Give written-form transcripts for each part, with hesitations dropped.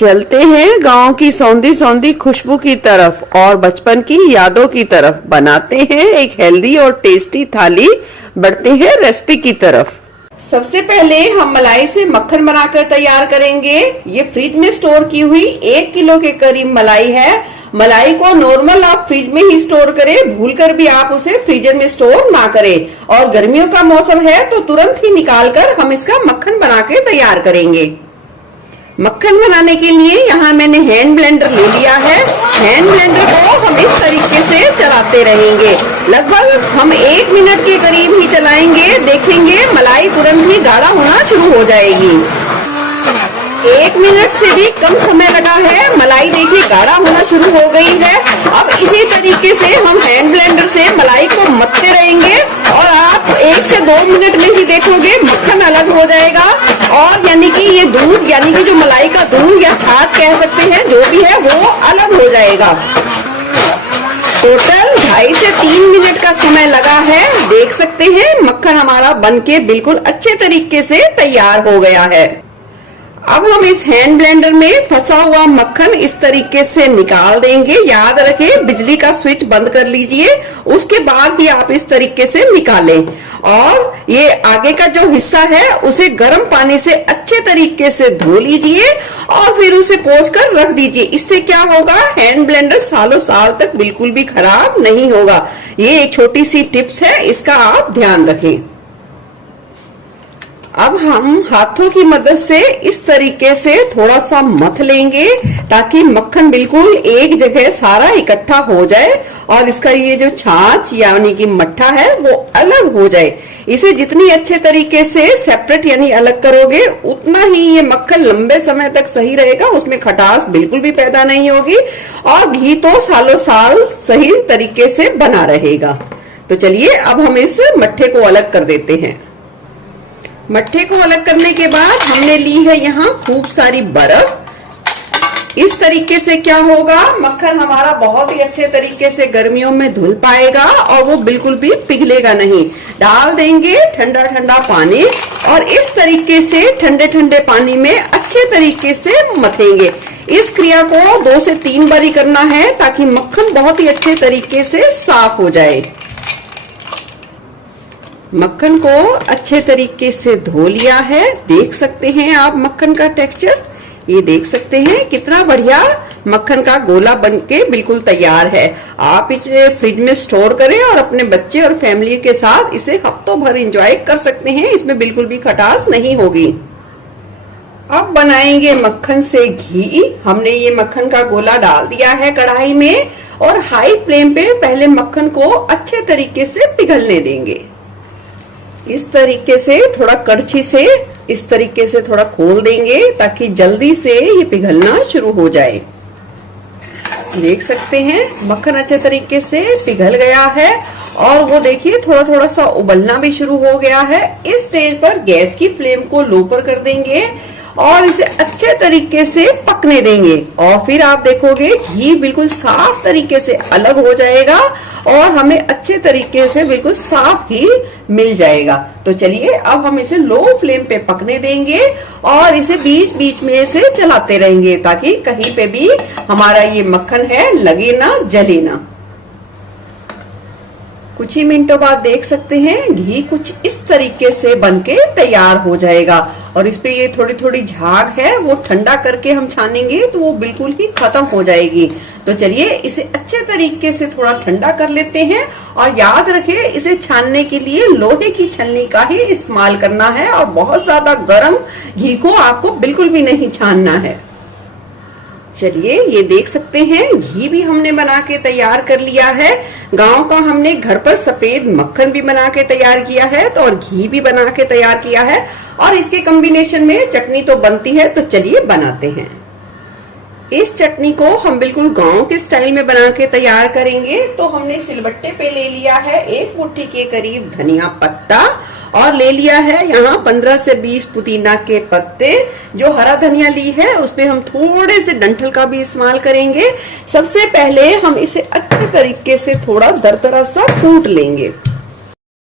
चलते हैं गांव की सौंधी सौंधी खुशबू की तरफ और बचपन की यादों की तरफ। बनाते हैं एक हेल्दी और टेस्टी थाली, बढ़ते हैं रेसिपी की तरफ। सबसे पहले हम मलाई से मक्खन बनाकर तैयार करेंगे। ये फ्रिज में स्टोर की हुई 1 किलो के करीब मलाई है। मलाई को नॉर्मल आप फ्रिज में ही स्टोर करें, भूलकर भी आप उसे फ्रीजर में स्टोर ना करें। और गर्मियों का मौसम है तो तुरंत ही निकालकर हम इसका मक्खन बना के तैयार करेंगे। मक्खन बनाने के लिए यहाँ मैंने हैंड ब्लेंडर ले लिया है। हैंड ब्लेंडर को हम इस तरीके से चलाते रहेंगे। लगभग हम 1 मिनट के करीब ही चलाएंगे। देखेंगे मलाई तुरंत ही गाढ़ा होना शुरू हो जाएगी। 1 मिनट से भी कम समय लगा है। मलाई देखिए गाढ़ा होना शुरू हो गई है। अब इसी तरीके से हम हैंड ब्लेंडर से मलाई को मथते रहेंगे और आप 1 से 2 मिनट में ही देखोगे मक्खन अलग हो जाएगा। और यानी कि ये दूध, यानी कि जो मलाई का दूध या छाछ कह सकते हैं, जो भी है वो अलग हो जाएगा। टोटल 2.5 से 3 मिनट का समय लगा है। देख सकते हैं मक्खन हमारा बनके बिल्कुल अच्छे तरीके से तैयार हो गया है। अब हम इस हैंड ब्लेंडर में फंसा हुआ मक्खन इस तरीके से निकाल देंगे। याद रखें बिजली का स्विच बंद कर लीजिए, उसके बाद ही आप इस तरीके से निकालें। और ये आगे का जो हिस्सा है उसे गर्म पानी से अच्छे तरीके से धो लीजिए और फिर उसे पोंछ कर रख दीजिए। इससे क्या होगा, हैंड ब्लेंडर सालों साल तक बिल्कुल भी खराब नहीं होगा। ये एक छोटी सी टिप्स है, इसका आप ध्यान रखें। अब हम हाथों की मदद से इस तरीके से थोड़ा सा मथ लेंगे ताकि मक्खन बिल्कुल एक जगह सारा इकट्ठा हो जाए और इसका ये जो छाछ यानी कि मट्ठा है वो अलग हो जाए। इसे जितनी अच्छे तरीके से सेपरेट यानी अलग करोगे उतना ही ये मक्खन लंबे समय तक सही रहेगा, उसमें खटास बिल्कुल भी पैदा नहीं होगी और घी तो सालों साल सही तरीके से बना रहेगा। तो चलिए अब हम इस मट्ठे को अलग कर देते हैं। मट्ठे को अलग करने के बाद हमने ली है यहाँ खूब सारी बर्फ। इस तरीके से क्या होगा, मक्खन हमारा बहुत ही अच्छे तरीके से गर्मियों में धुल पाएगा और वो बिल्कुल भी पिघलेगा नहीं। डाल देंगे ठंडा ठंडा पानी और इस तरीके से ठंडे ठंडे पानी में अच्छे तरीके से मथेंगे। इस क्रिया को 2 से 3 बार ही करना है ताकि मक्खन बहुत ही अच्छे तरीके से साफ हो जाए। मक्खन को अच्छे तरीके से धो लिया है। देख सकते हैं आप मक्खन का टेक्सचर, ये देख सकते हैं कितना बढ़िया मक्खन का गोला बनके बिल्कुल तैयार है। आप इसे फ्रिज में स्टोर करें और अपने बच्चे और फैमिली के साथ इसे हफ्तों भर एंजॉय कर सकते हैं। इसमें बिल्कुल भी खटास नहीं होगी। अब बनाएंगे मक्खन से घी। हमने ये मक्खन का गोला डाल दिया है कढ़ाई में और हाई फ्लेम पे पहले मक्खन को अच्छे तरीके से पिघलने देंगे। इस तरीके से थोड़ा कड़छी से इस तरीके से थोड़ा खोल देंगे ताकि जल्दी से ये पिघलना शुरू हो जाए। देख सकते हैं मक्खन अच्छे तरीके से पिघल गया है और वो देखिए थोड़ा थोड़ा सा उबलना भी शुरू हो गया है। इस स्टेज पर गैस की फ्लेम को लो पर कर देंगे और इसे अच्छे तरीके से पकने देंगे और फिर आप देखोगे घी बिल्कुल साफ तरीके से अलग हो जाएगा और हमें अच्छे तरीके से बिल्कुल साफ घी मिल जाएगा। तो चलिए अब हम इसे लो फ्लेम पे पकने देंगे और इसे बीच बीच में से चलाते रहेंगे ताकि कहीं पे भी हमारा ये मक्खन है लगे ना, जले ना। कुछ ही मिनटों बाद देख सकते हैं घी कुछ इस तरीके से बनके तैयार हो जाएगा और इस पे ये थोड़ी थोड़ी झाग है वो ठंडा करके हम छानेंगे तो वो बिल्कुल ही खत्म हो जाएगी। तो चलिए इसे अच्छे तरीके से थोड़ा ठंडा कर लेते हैं और याद रखें इसे छानने के लिए लोहे की छलनी का ही इस्तेमाल करना है और बहुत ज्यादा गर्म घी को आपको बिल्कुल भी नहीं छानना है। चलिए ये देख सकते हैं घी भी हमने बना के तैयार कर लिया है। गांव का हमने घर पर सफेद मक्खन भी बना के तैयार किया है तो और घी भी बना के तैयार किया है और इसके कॉम्बिनेशन में चटनी तो बनती है। तो चलिए बनाते हैं। इस चटनी को हम बिल्कुल गांव के स्टाइल में बना के तैयार करेंगे। तो हमने सिलबट्टे पे ले लिया है 1 मुट्ठी के करीब धनिया पत्ता और ले लिया है यहाँ 15 से 20 पुदीना के पत्ते। जो हरा धनिया ली है उसपे हम थोड़े से डंठल का भी इस्तेमाल करेंगे। सबसे पहले हम इसे अच्छे तरीके से थोड़ा दरदरा सा कूट लेंगे।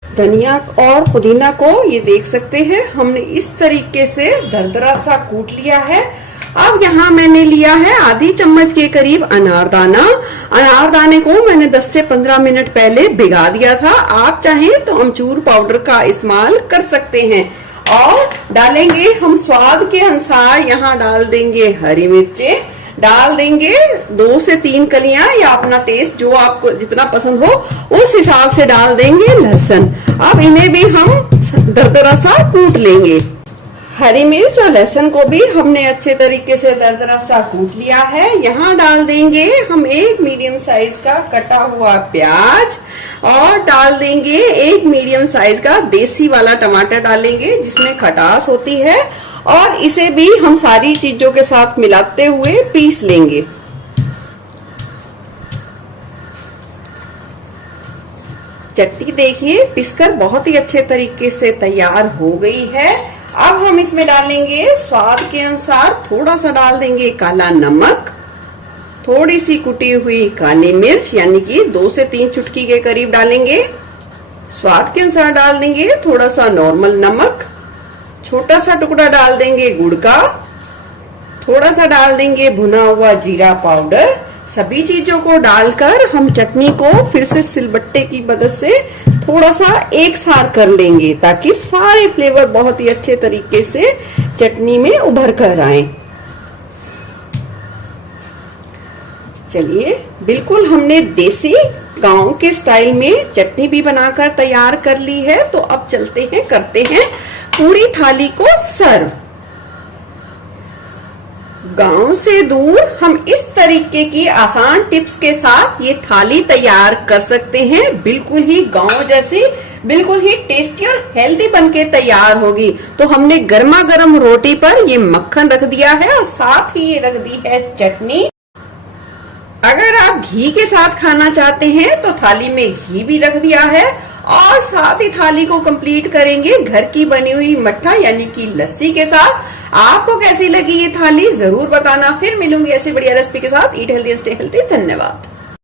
धनिया और पुदीना को ये देख सकते हैं हमने इस तरीके से दरदरा सा कूट लिया है अब यहाँ मैंने लिया है आधी चम्मच के करीब अनारदाना। अनारदाने को मैंने 10 से 15 मिनट पहले भिगा दिया था। आप चाहें तो अमचूर पाउडर का इस्तेमाल कर सकते हैं। और डालेंगे हम स्वाद के अनुसार, यहाँ डाल देंगे हरी मिर्चें, डाल देंगे 2 से 3 कलियां या अपना टेस्ट जो आपको जितना पसंद हो उस हिसाब से डाल देंगे लहसुन। अब इन्हें भी हम दरदरा सा कूट लेंगे। हरी मिर्च और लहसुन को भी हमने अच्छे तरीके से दरदरा सा कूट लिया है। यहाँ डाल देंगे हम एक मीडियम साइज का कटा हुआ प्याज और डाल देंगे एक मीडियम साइज का देसी वाला टमाटर डालेंगे जिसमें खटास होती है। और इसे भी हम सारी चीजों के साथ मिलाते हुए पीस लेंगे। चटनी देखिए पिसकर बहुत ही अच्छे तरीके से तैयार हो गई है। अब हम इसमें डालेंगे स्वाद के अनुसार, थोड़ा सा डाल देंगे काला नमक, थोड़ी सी कुटी हुई काली मिर्च यानी कि 2 से 3 चुटकी के करीब डालेंगे। स्वाद के अनुसार डाल देंगे थोड़ा सा नॉर्मल नमक, छोटा सा टुकड़ा डाल देंगे गुड़ का, थोड़ा सा डाल देंगे भुना हुआ जीरा पाउडर। सभी चीजों को डालकर हम चटनी को फिर से सिलबट्टे की मदद से थोड़ा सा एक साथ कर लेंगे ताकि सारे फ्लेवर बहुत ही अच्छे तरीके से चटनी में उभर कर आए। चलिए, बिल्कुल हमने देसी गांव के स्टाइल में चटनी भी बनाकर तैयार कर ली है। तो अब चलते हैं, करते हैं पूरी थाली को सर्व। गांव से दूर हम इस तरीके की आसान टिप्स के साथ ये थाली तैयार कर सकते हैं। बिल्कुल ही गांव जैसी, बिल्कुल ही टेस्टी और हेल्दी बनके तैयार होगी। तो हमने गर्मा गर्म रोटी पर ये मक्खन रख दिया है और साथ ही ये रख दी है चटनी। अगर आप घी के साथ खाना चाहते हैं तो थाली में घी भी रख दिया है और साथ ही थाली को कंप्लीट करेंगे घर की बनी हुई मट्ठा यानी कि लस्सी के साथ। आपको कैसी लगी ये थाली जरूर बताना। फिर मिलूंगी ऐसी बढ़िया रेसिपी के साथ। Eat healthy and stay healthy. धन्यवाद।